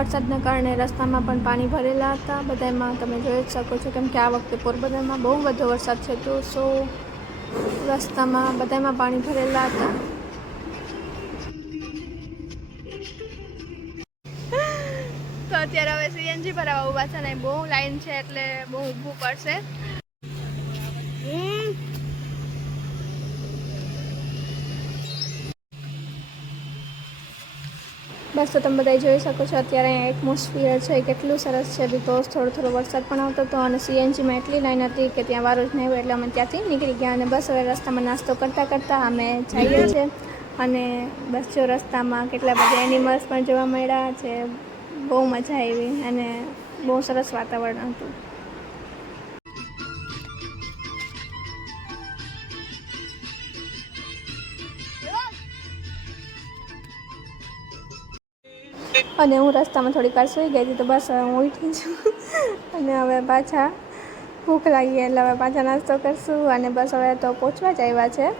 વરસાદના કારણે રસ્તામાં પણ પાણી ભરેલા હતા. બધામાં તમે જોઈ જ શકો છો કેમ કે આ વખતે પોરબંદરમાં બહુ વધુ વરસાદ છે. તો સો રસ્તામાં બધામાં પાણી ભરેલા હતા. તો અત્યારે હવે સીએનજી ભરાવા ઊભા છે ને બહુ લાઈન છે એટલે બહુ ઊભું પડશે. બસ, તો તમે બધા જોઈ શકો છો અત્યારે અહીંયા એટમોસ્ફિયર છે, કેટલું સરસ છે બિકોઝ થોડો થોડો વરસાદ પણ આવતો હતો અને સીએનજીમાં એટલી લાઈન હતી કે ત્યાં વારો જ નહીં હોય, એટલે અમે ત્યાંથી નીકળી ગયા અને બસ હવે રસ્તામાં નાસ્તો કરતાં કરતાં અમે જઈએ છીએ. અને બસ જો રસ્તામાં કેટલા બધા એનિમલ્સ પણ જોવા મળ્યા છે, બહુ મજા આવી અને બહુ સરસ વાતાવરણ હતું. અને હું રસ્તામાં થોડીક વાર સૂઈ ગઈ હતી તો બસ હવે હું ઉઠી છું. અને હવે પાછા ભૂખ લાગી એટલે હવે પાછા નાસ્તો કરશું અને બસ હવે તો પહોંચવા જ આવ્યા છે.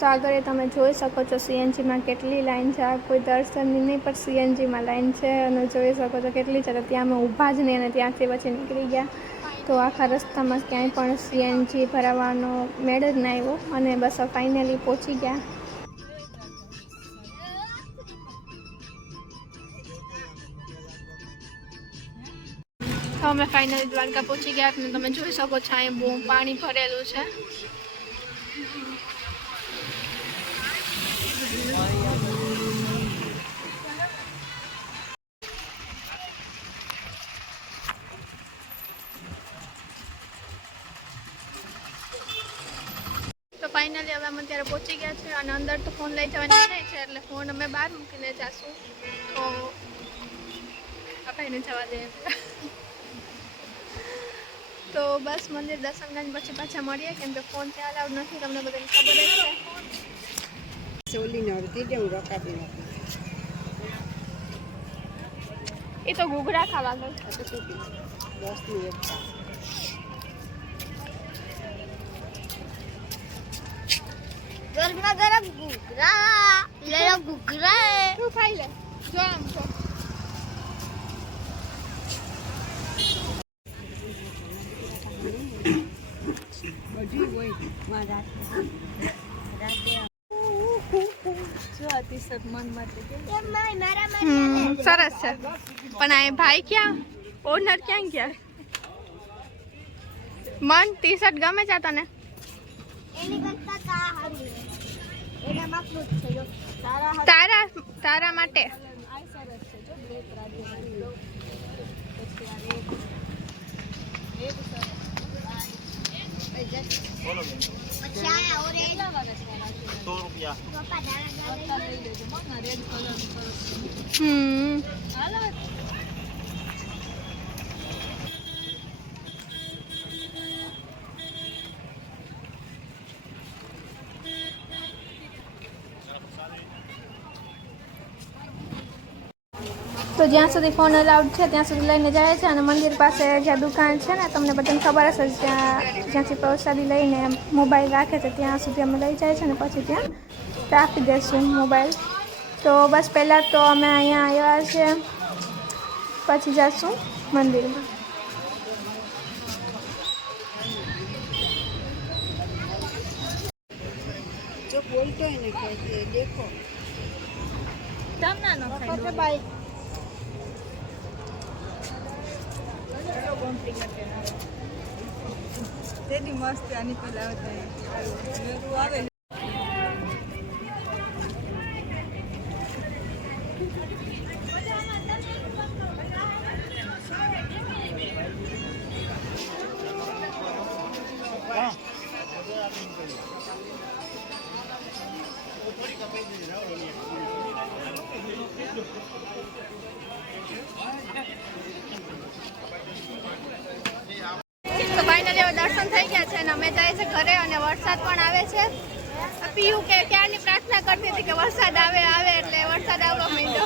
તો આગળ તમે જોઈ શકો છો. સીએનજીમાં કેટલી લાઈન છે. આ કોઈ દર્શનની નહીં, પણ સીએનજીમાં લાઈન છે અને જોઈ શકો છો કેટલી છે. તો ત્યાં અમે ઊભા જ નહીં અને ત્યાંથી પછી નીકળી ગયા. તો આખા રસ્તામાં ક્યાંય પણ સીએનજી ભરાવાનો મેળ જ ના આવ્યો અને બસ ફાઇનલી પહોંચી ગયા. તો અમે ફાઇનલી દ્વારકા પહોંચી ગયા તમે જોઈ શકો છો અહીં બહુ પાણી ભરેલું છે. ફાઇનલી હવે અમે અત્યારે પહોંચી ગયા છે અને અંદર તો ફોન લઈ જવાની નહીં છે, એટલે ફોન અમે બહાર મૂકીને જશું. તો આપણે ભાઈને જવા દે તો બસ મંદિર દર્શન કરીને પછી પાછા મળીએ, કેમ કે ફોન ત્યાં અલાઉડ નથી, તમને બધાને ખબર જ છે. ઓલીને અડધી રોકાતી નથી એ તો ઘૂઘરા ખાવા ગઈ આ તો કેટલી? દસની એક ગરમા ગરમ ઘૂઘરા. લેલો ઘૂઘરા. તું ખાઈ લે. જો આમ છો બધી હોયમાં રાતે રાતે જો અતિશય મન માટે એ મારી મારા હમ, સરસ છે. પણ આ ભાઈ ક્યાં? ઓનર ક્યાં ગયા? મન ટી શર્ટ ગમે છે તને? એની કરતા તા હારું એના માપનું જ છે જો. તારા હારું તારા તારા માટે. પછી આયા. ઓરેન્જ સો રૂપિયા. પપ્પા દાણા દાણા હમ તો જ્યાં સુધી ફોન અલાઉડ છે, ત્યાં સુધી લઈને જાય છે અને મંદિર પાસે જ્યાં દુકાન છે ને, તમને બધાને ખબર હશે જ્યાં જ્યાંથી પ્રસાદી લઈને મોબાઈલ રાખે છે, ત્યાં સુધી અમે લઈ જાય છે અને પછી ત્યાં રાખી દઈશું મોબાઈલ તો બસ પહેલાં તો અમે અહીંયા આવ્યા છે પછી જઈશું મંદિરમાં જો બોલતો હોય ને કે એ દેખો પપ્પા બાઈ તેની મસ્ત આની પેલા આવે દર્શન થઈ ગયા છે અને અમે જાય છે ઘરે અને વરસાદ પણ આવે છે. પીયું કે ક્યારની પ્રાર્થના કરતી હતી કે વરસાદ આવે આવે એટલે વરસાદ આવડો મીંડો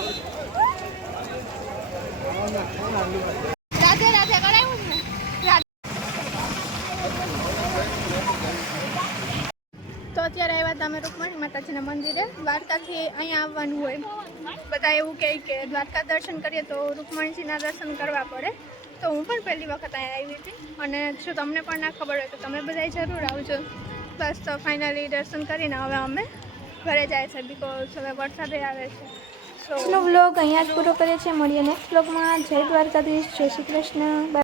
માતાજીના મંદિરે દ્વારકાથી અહીંયા આવવાનું હોય. બધા એવું કહે કે દ્વારકા દર્શન કરીએ તો રૂકમણીજીના દર્શન કરવા પડે. તો હું પણ પહેલી વખત અહીંયા આવી હતી. અને જો તમને પણ ના ખબર હોય તો તમે બધા જરૂર આવજો. બસ તો ફાઇનલી દર્શન કરીને હવે અમે ઘરે જાય છે બિકોઝ હવે વરસાદે આવે છે. સો વ્લોગ અહીંયા જ પૂરો કરીએ છીએ. મળીએ નેક્સ્ટ વ્લોગમાં જય દ્વારકાધીશ. જય શ્રી કૃષ્ણ.